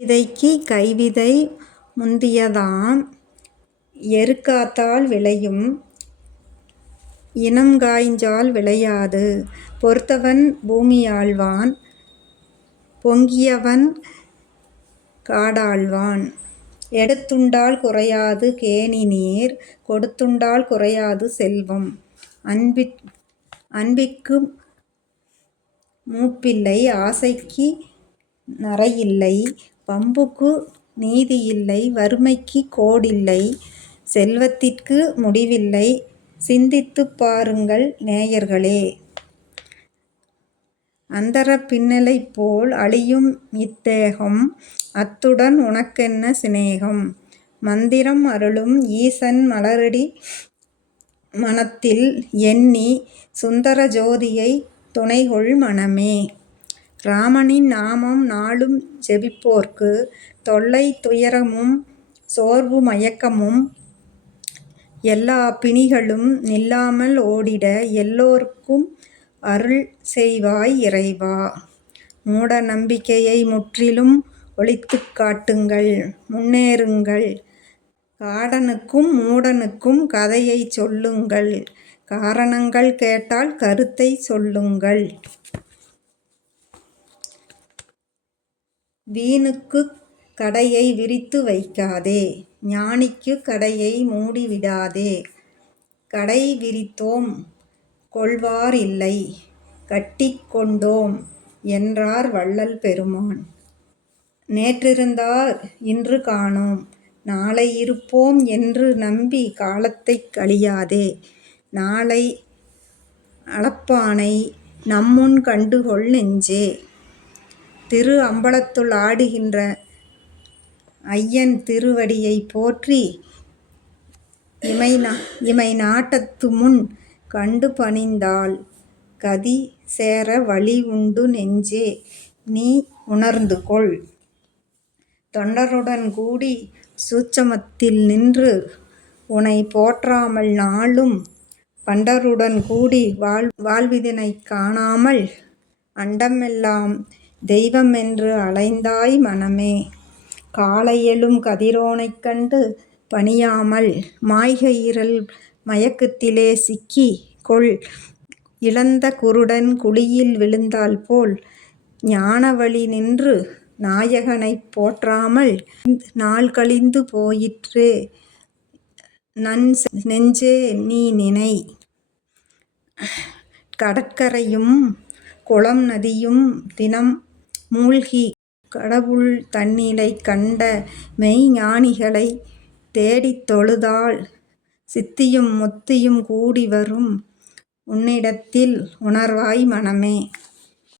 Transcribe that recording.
விதைக்கு கைவிதை முந்தியதாம் எருக்காத்தால் விளையும் இனம்காய்ஞ்சால் விளையாது. பொறுத்தவன் பூமியாழ்வான் பொங்கியவன் காடாள்வான். எடுத்துண்டால் குறையாது கேணி நீர் கொடுத்துண்டால் குறையாது செல்வம். அன்பி அன்பிக்கு மூப்பில்லை ஆசைக்கு நரையில்லை வம்புக்கு நீதியில்லை வறுமைக்குக் கோடில்லை செல்வத்திற்கு முடிவில்லை சிந்தித்துப் பாருங்கள் நேயர்களே. அந்தரப் பின்னலைப்போல் அழியும் இத்தேகம் அத்துடன் உனக்கென்ன சிநேகம்? மந்திரம் அருளும் ஈசன் மலரடி மனத்தில் எண்ணி சுந்தர ஜோதியைத் துணைகொள் மனமே. ராமனின் நாமம் நாளும் ஜெபிப்போர்க்கு தொல்லை துயரமும் சோர்வு மயக்கமும் எல்லாப் பிணிகளும் நில்லாமல் ஓடிட எல்லோருக்கும் அருள் செய்வாய் இறைவா. மூட நம்பிக்கையை முற்றிலும் ஒழித்துக் காட்டுங்கள் முன்னேறுங்கள் காடனுக்கும் மூடனுக்கும் கதையைச் சொல்லுங்கள் காரணங்கள் கேட்டால் கருத்தைச் சொல்லுங்கள். வீணுக்குக் கடையை விரித்து வைக்காதே ஞானிக்குக் கடையை மூடிவிடாதே கடை விரித்தோம் கொள்வார் இல்லை கட்டிக்கொண்டோம் என்றார் வள்ளல் பெருமான். நேற்றிருந்தார் இன்று காணோம் நாளை இருப்போம் என்று நம்பி காலத்தைக் கழியாதே. நாளை அளப்பானை நம்முன் கண்டுகொள் நெஞ்சே. திரு அம்பலத்துள் ஆடுகின்ற ஐயன் திருவடியைப் போற்றி இமை நா இமை நாட்டத்துமுன் கண்டு பணிந்தால் கதி சேர வழி உண்டு நெஞ்சே நீ உணர்ந்து கொள். தொண்டருடன் கூடி சூட்சமத்தில் நின்று உனை போற்றாமல் நாளும் பண்டருடன் கூடி வாழ் வாழ்விதினை காணாமல் அண்டமெல்லாம் தெய்வமென்று அலைந்தாய் மனமே. காலை எழும் கதிரோனைக் கண்டு பணியாமல் மாய்கை மயக்கத்திலே சிக்கி கொள் இழந்த குருடன் குழியில் விழுந்தால் போல் ஞானவழி நின்று நாயகனைப் போற்றாமல் நாள் கழிந்து போயிற்றே நன் நெஞ்சே நீ நினை. கடற்கரையும் குளம் நதியும் தினம் மூழ்கி கடவுள் தன்னிலைக் கண்ட மெய்ஞானிகளை தேடித் தொழுதால் சித்தியும் முத்தியும் கூடி வரும் உன்னிடத்தில் உணர்வாய் மனமே.